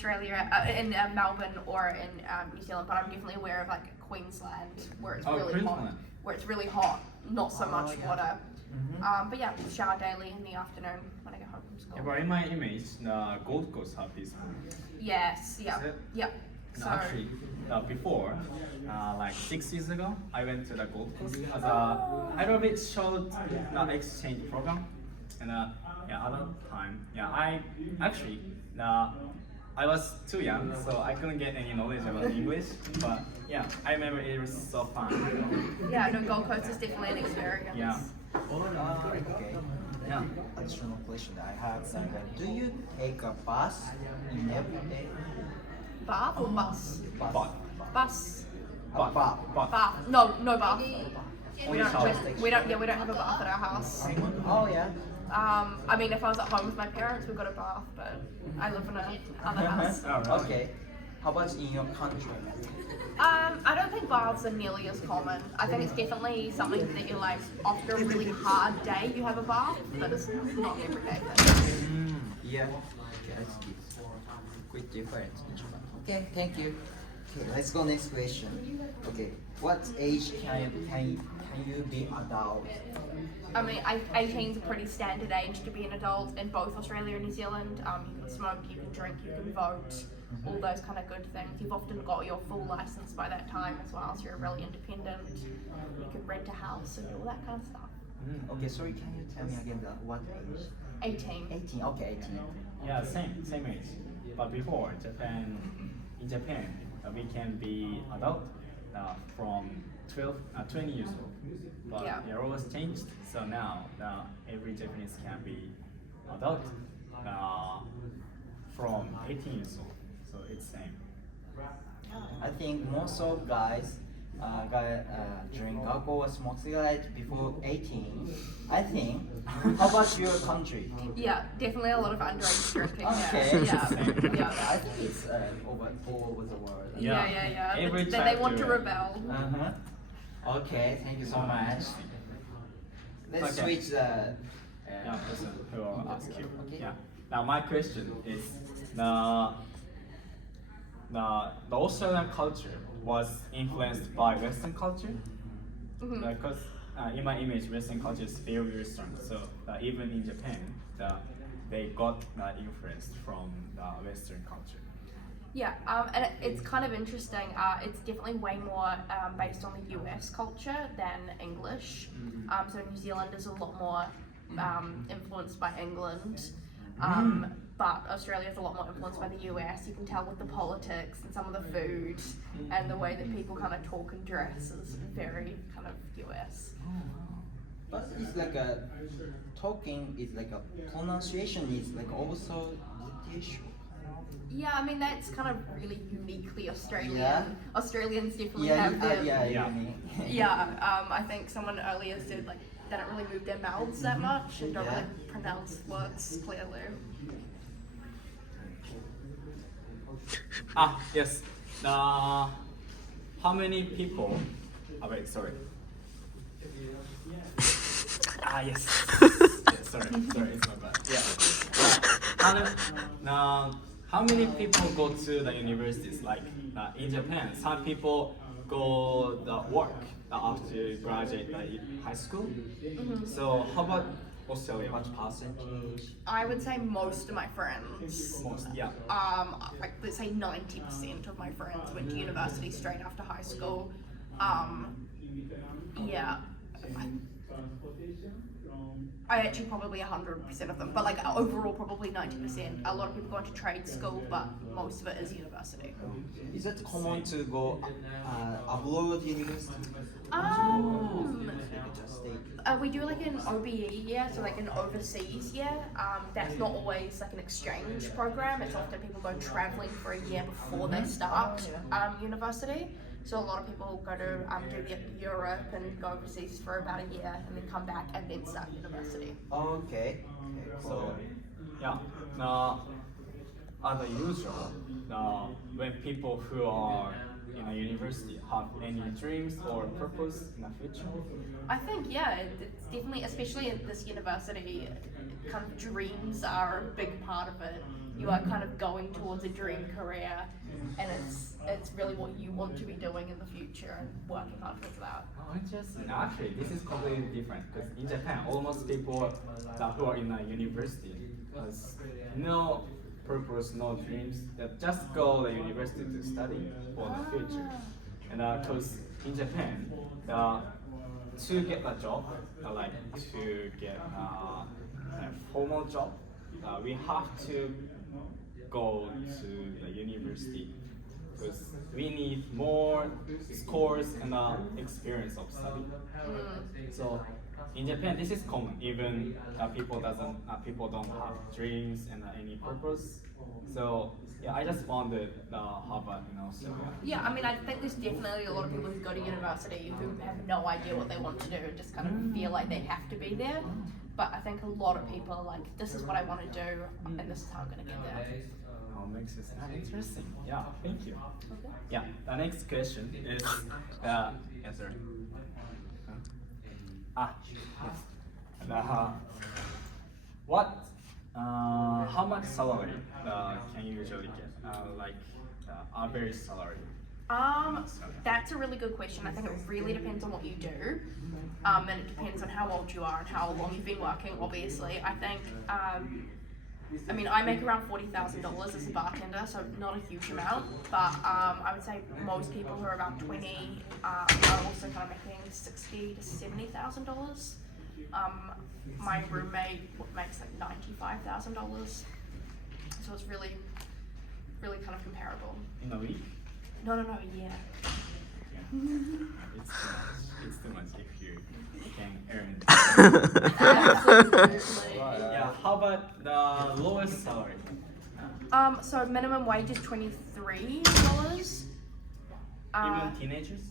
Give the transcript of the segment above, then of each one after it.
Australia, in Melbourne or in New Zealand, but I'm definitely aware of like Queensland where it's really hot. Where it's really hot, not so much water. But yeah, shower daily in the afternoon when I get home from school. Yeah, but in my image, the Gold Coast have this. Yes, yeah, yeah. No, actually, before, like 6 years ago, I went to the Gold Coast as a little bit short exchange program, and yeah, at that time, yeah, I was too young, so I couldn't get any knowledge about English, but yeah, I remember it was so fun. Yeah, no, Gold Coast is definitely an experience. Yeah. Okay. Yeah. Additional question that I have. Do you take a bus in every day? Bath or bus? But Bus. Bath. No, no bath. only shower. We don't have a bath at our house. Oh yeah. I mean, if I was at home with my parents, we've got a bath, but I live in another house. Oh, really? Okay. How about in your country? I don't think baths are nearly as common. I think it's definitely something that you like after a really hard day you have a bath, but it's not an everyday thing. Yeah. Okay, that's good. Quick difference in Japan. Okay, thank you. Okay, let's go next question. Okay, what age can you be adult? I mean, 18 is a pretty standard age to be an adult in both Australia and New Zealand. You can smoke, you can drink, you can vote, all those kind of good things. You've often got your full license by that time as well, so you're really independent. You can rent a house and all that kind of stuff. Okay, sorry, can you tell me again what age? 18. 18. Okay, 18. Yeah, same age. But before in Japan, we can be adult from 20 years old. But Yeah. the rules changed, so now every Japanese can be adult from 18 years old. So it's same. I think most of guys drink alcohol or smoke cigarette before 18. I think. How about your country? Yeah, definitely a lot of underage drinking. Okay. Yeah. Yeah. I think it's all over the world. Yeah. Every They want to chapter. rebel. Okay, thank you so much. Let's Okay. switch the. Yeah, person who will ask you. Okay. Yeah. Now my question is the Australian culture was influenced by Western culture, because in my image, Western culture is very strong. So even in Japan, they got influence from the Western culture. Yeah, and it's kind of interesting. It's definitely way more based on the US culture than English. So New Zealand is a lot more influenced by England. But Australia is a lot more influenced by the US. You can tell with the politics and some of the food and the way that people kind of talk and dress is very kind of US. But it's like a talking is like a pronunciation is like also British. Yeah, I mean that's kind of really uniquely Australian. Yeah. Australians definitely Yeah, have their Yeah. I think someone earlier said like they don't really move their mouths that much and don't really pronounce words clearly. Yes. How many people? Wait, sorry. Yes. Sorry, it's my bad. Yeah. How many people go to the universities? Like in Japan, some people go the work after graduate high school. So how about Australia? What percentage? I would say most of my friends, Most, yeah. like let's say 90% of my friends went to university straight after high school. Yeah. I actually probably 100% of them, but like overall probably 90%. A lot of people go into trade school, but most of it is university. Is it common to go abroad university? Just stay. We do like an OBE year, so like an overseas year. That's not always like an exchange program. It's often people go traveling for a year before they start university. So a lot of people go to do Europe and go overseas for about a year and then come back and then start university. Okay. So, yeah. As usual, when people who are in a university have any dreams or purpose in the future? I think, yeah, it's definitely, especially at this university, kind of dreams are a big part of it. you are kind of going towards a dream career, and it's really what you want to be doing in the future and working hard towards that. Oh, interesting. Actually, this is completely different because in Japan, almost people that who are in a university has no purpose, no dreams. That just go to university to study for the future. And because in Japan, to get a job, like to get a formal job, we have to go to the university because we need more scores and experience of study. So in Japan, this is common. Even people don't have dreams and any purpose. So yeah, I just wanted Harvard in Australia. Yeah, I mean, I think there's definitely a lot of people who go to university who have no idea what they want to do and just kind of feel like they have to be there. But I think a lot of people are like, this is what I want to do, and this is how I'm going to get there. Oh, makes sense. Interesting. Yeah, thank you. Yeah, the next question is, yes, sir. Yes. What? How much salary can you usually get? Like average salary. That's a really good question. I think it really depends on what you do, and it depends on how old you are and how long you've been working. Obviously, I think. I mean, I make around $40,000 as a bartender, so not a huge amount. But I would say most people who are about 20 are also kind of making $60,000 to $70,000. My roommate makes like $95,000, so it's really kind of comparable. In a week? No, a year. It's too much if you can earn. Absolutely. Yeah. How about the lowest salary? So minimum wage is $23. Even teenagers?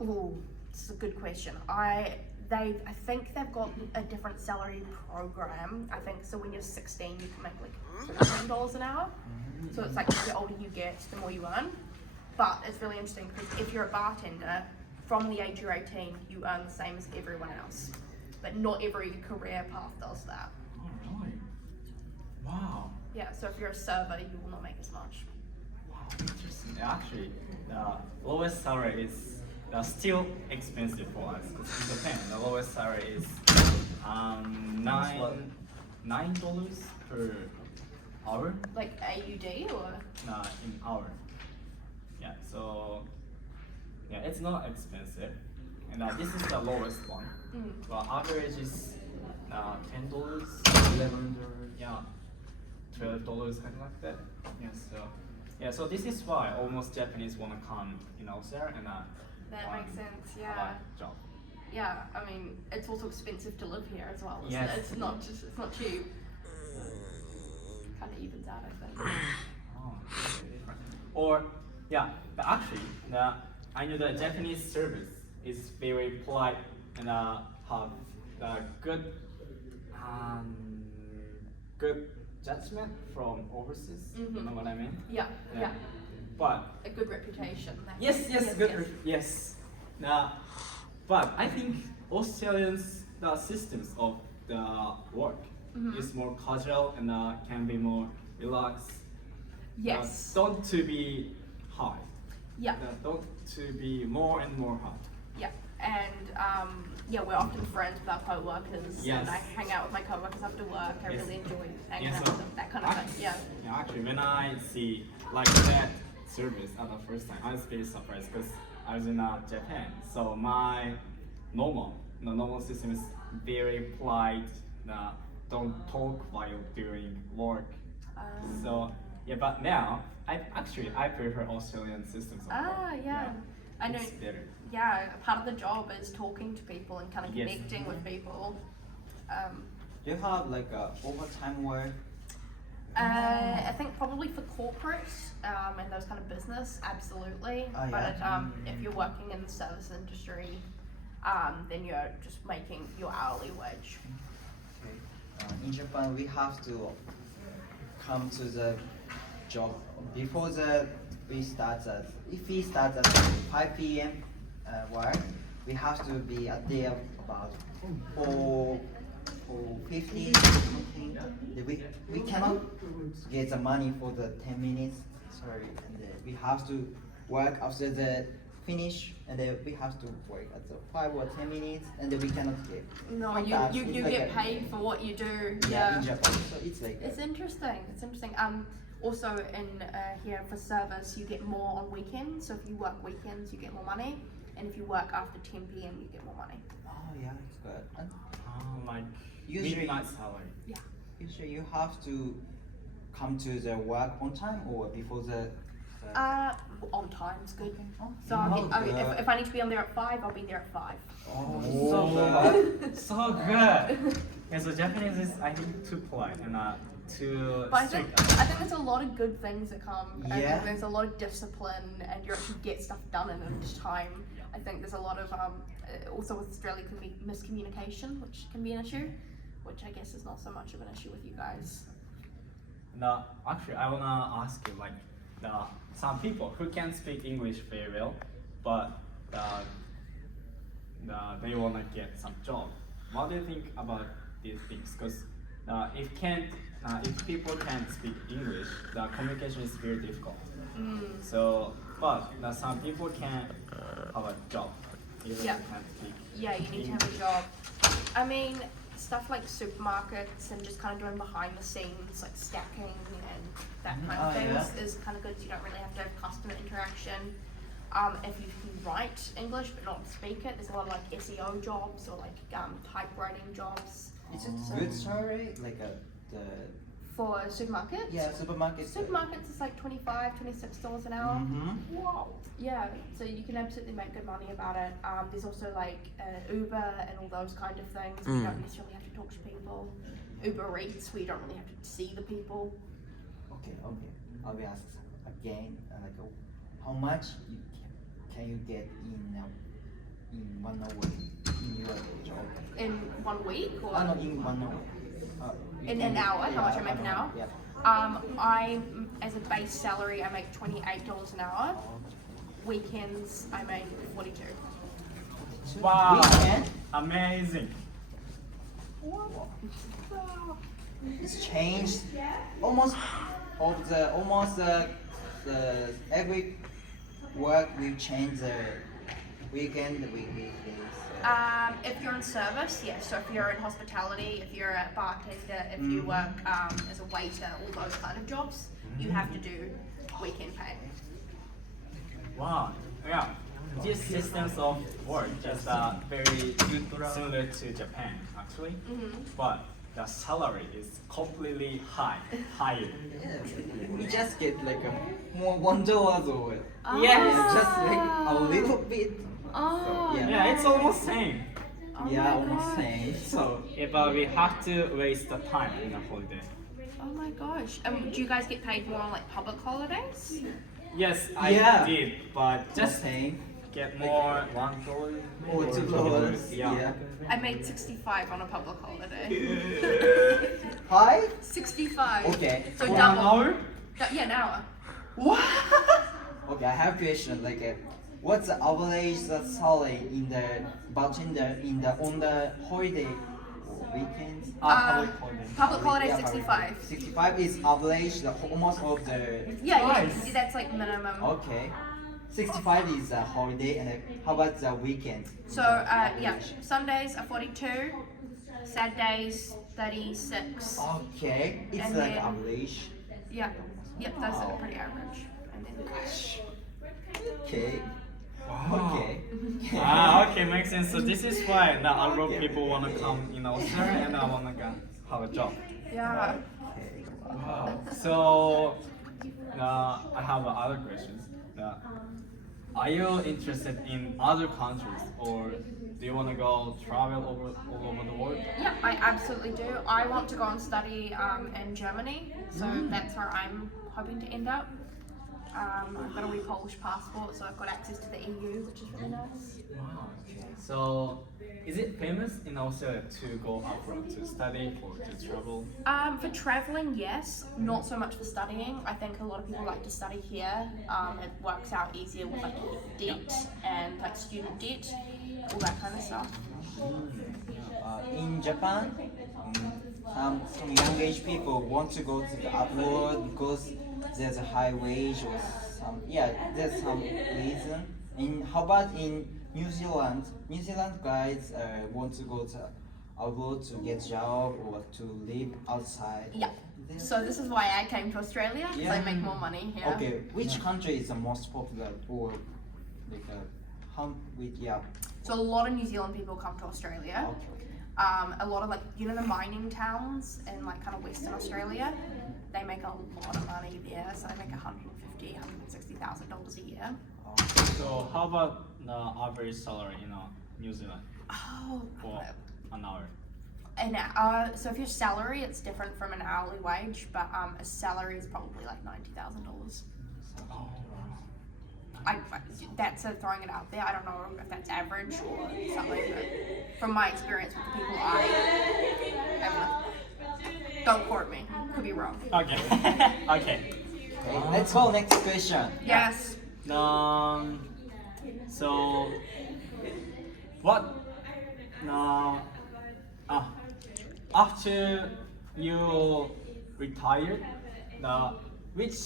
Ooh, this is a good question. I think they've got a different salary program. I think so when you're 16 you can make like $14 an hour. So it's like the older you get, the more you earn. But it's really interesting because if you're a bartender, from the age you're 18, you earn the same as everyone else. But not every career path does that. Oh, really? Wow. Yeah, so if you're a server, you will not make as much. Wow, interesting. Actually, the lowest salary is still expensive for us. Because in Japan, the lowest salary is $9 per hour. Like AUD or? In hour. Yeah, so yeah, it's not expensive, and this is the lowest one. Well, average is $10, $11, yeah, $12, kind of like that. Yeah, so this is why almost Japanese want to come in Australia and That makes sense, yeah. find job. Yeah, I mean, it's also expensive to live here as well. Yes. It's not cheap. Kind of evens out, I think. Or yeah, but actually, I know the Japanese service is very polite and have good judgment from overseas. You know what I mean? Yeah. But A good reputation. yes, yes. But I think Australians systems of the work is more casual and can be more relaxed. Yes. Don't to be hard. Yeah. Don't to be more and more hard. Yeah. And we're often friends with our co-workers. Yes. And I hang out with my co-workers after work. I really enjoy hanging Yes, out so with them. That kind of thing. Yeah. Actually, when I see like that service at the first time, I was very surprised because I was in Japan. So my normal system is very polite. Don't talk while doing work. So yeah, but now I prefer Australian systems of work. Yeah. I know. It's better. Yeah, part of the job is talking to people and kind of Yes. connecting with people. Do you have like overtime work? I think probably for corporate and those kind of business, absolutely. Oh, But yeah. if you're working in the service industry, then you're just making your hourly wage. In Japan, we have to come to the job before we start at. If we start at 5 p.m. Work, we have to be at there about or 50 something. We cannot get the money for the 10 minutes. Sorry, and we have to work after the finish, and then we have to work at the 5 or 10 minutes, and then we cannot get. No, Sometimes you it's get like paid for what you do. in Japan, so it's like It's interesting. It's interesting. Also in here for service, you get more on weekends. So if you work weekends, you get more money, and if you work after 10 p.m., you get more money. oh yeah, it's good. And Like Usually- midnight salary. usually you have to come to the work on time or before the. On time's good. Oh, So if I need to be on there at 5, I'll be there at 5. Oh, So good. So good. Yeah, so Japanese is I think too polite and too But I think there's a lot of good things that come. I Yeah. think there's a lot of discipline, and you actually get stuff done in a time. I think there's a lot of also with Australia can be miscommunication, which can be an issue, which I guess is not so much of an issue with you guys. Now, actually, I wanna ask you, like, some people who can speak English very well, but they wanna get some job. What do you think about these things? Because if people can't speak English, the communication is very difficult. So, but some people can have a job, even if Yeah. they can't speak. Yeah, you need to have a job. I mean, stuff like supermarkets and just kind of doing behind the scenes, like stacking and that kind of Oh, things yeah. is kind of good. So you don't really have to have customer interaction. If you can write English but not speak it, there's a lot of like SEO jobs or like typewriting jobs. Is it good salary? Like the For supermarkets? supermarket. Supermarkets is like $25, $26 an hour. Mm-hmm. Wow. Yeah, so you can absolutely make good money about it. There's also like Uber and all those kind of things. You don't necessarily have to talk to people. Uber Eats, where you don't really have to see the people. Okay. I'll be asked again. How much can you get in 1 hour in your job? In 1 week or No, in 1 hour. in an hour? How much I make an hour? Yeah. I as a base salary I make $28 an hour. Weekends I make 42. Wow, Weekend? amazing. It's changed almost every work will change the weekend, the weekdays. If you're in service, yes. So if you're in hospitality, if you're a bartender, if you work as a waiter, all those kind of jobs, you have to do weekend pay. Wow, yeah. These systems of work is very similar to Japan, actually. But the salary is completely higher. Yeah, we just get like more $1 or just like a little bit. Oh, Yeah. Yeah, it's almost same. Oh Yeah, my almost gosh. same. So If we have to waste the time in a holiday. Oh my gosh. Do you guys get paid more on like public holidays? Yes, I Yeah. did, but just just same. get more $1 Or $2. Yeah. I made 65 on a public holiday. Hi? 65. Okay. So For an double. hour? Yeah, an hour. What? Okay, I have a question. What's the average salary in the bartender on the holiday or weekends? Public holiday. Public holiday Yeah, 65. 65 is average, almost of the. Yeah, Twice. that's like minimum. Okay. 65 is a holiday, and how about the weekend? So yeah, Sundays are 42, Saturdays 36. Okay, it's And like then- average. Yeah, yep, those are Wow. pretty average. And then Okay. Wow. Okay. Okay, makes sense. So this is why the Arab people wanna come in Australia and I wanna have a job. yeah. Okay. Wow. So I have other questions. Are you interested in other countries, or do you want to go travel all over the world? Yeah, I absolutely do. I want to go and study in Germany, so that's where I'm hoping to end up. I've got a wee Polish passport, so I've got access to the EU, which is really nice. Wow. So, is it famous in Australia to go abroad to study or to travel? For traveling, yes. Not so much for studying. I think a lot of people like to study here. It works out easier with like debt and like student debt, all that kind of stuff. In Japan, some young age people want to go to the abroad because there's a high wage or there's some reason. And how about in New Zealand? New Zealand guys want to go to abroad to get job or to live outside. Yeah. So this is why I came to Australia, because I make more money here. Okay, which country is the most popular or like So a lot of New Zealand people come to Australia. Okay. A lot of the mining towns in kind of Western Australia, they make a lot of money there. So they make $150,000, $160,000 a year. So how about the average salary in New Zealand Oh. for an hour? So if your salary, it's different from an hourly wage, but a salary is probably like $90,000. That's throwing it out there. I don't know if that's average or something, but from my experience with the people I am with, don't quote me. Could be wrong. Okay. Okay. Okay, let's go next question. Yes. So what? After you retired, which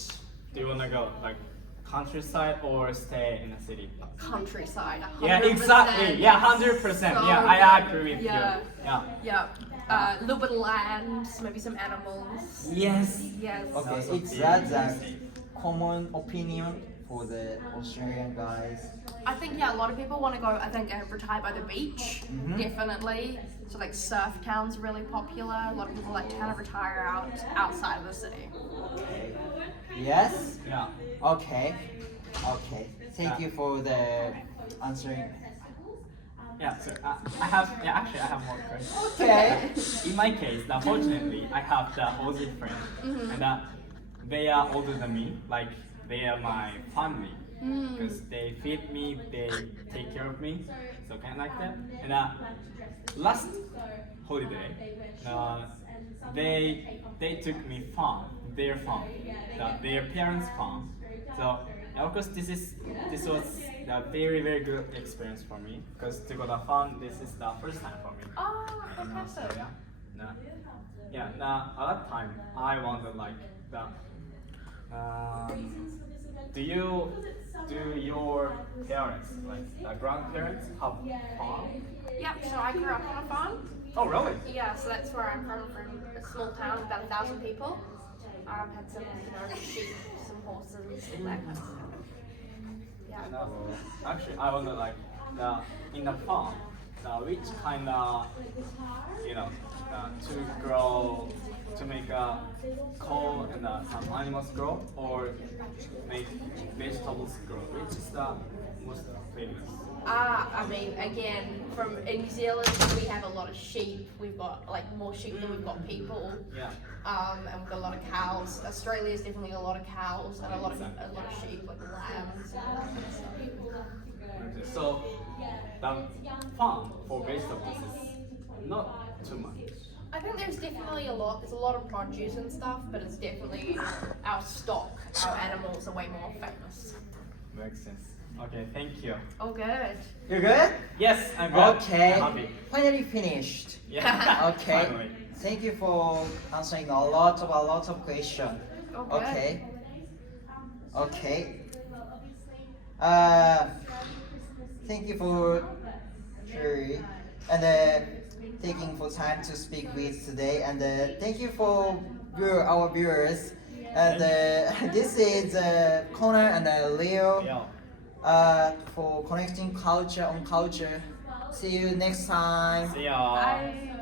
do you wanna go? Like countryside or stay in the city? Countryside. 100%. Yeah, exactly. Yeah, 100%. So Yeah, I agree with yeah. you. Yeah. Yeah. A little bit of land, maybe some animals. Yes. Yes. Okay, Also it's very that easy. common opinion for the Australian guys. I think a lot of people want to go. I think retire by the beach, definitely. So surf towns are really popular. A lot of people like to kind of retire outside of the city. Okay. Yes. Yeah. Okay. Okay. Thank you for the answering. Yeah, so I have more questions. Okay. In my case, unfortunately, I have the Aussie friend, and they are older than me. Like they are my family, because they feed me, they take care of me, so kind of like that. And last holiday, they took me their farm, their parents' farm. So of course this was a very very good experience for me, because to go to the farm, this is the first time for me. Oh, in fantastic. Australia. At that time I wondered do your parents, like the grandparents, have farm? Yeah, so I grew up on a farm. Oh really? Yeah, so that's where I'm from a small town of about 1,000 people. Had some, sheep, some horses, that kind of stuff. Yeah. And, actually, I wonder in the farm, which kind of to make corn and some animals grow, or make vegetables grow. Which is the most famous? I mean, again, in New Zealand, we have a lot of sheep. We've got more sheep than we've got people. Yeah. And we've got a lot of cows. Australia is definitely a lot of cows and a lot of sheep, like lambs and that kind of stuff. So the farm for vegetables is not too much. I think there's definitely there's a lot of produce and stuff, but it's definitely our stock, our animals are way more famous. Makes sense. Okay, thank you. Oh, good. You good? Yes, I'm good. Okay. I'm happy. Finally finished. Yeah. Okay. Finally. Thank you for answering a lot of questions. Oh, good. Okay. Okay. Thank you for sharing and taking for time to speak with today, and thank you for our viewers. And this is Connor and Leo for connecting culture on culture. See you next time. See ya. Bye.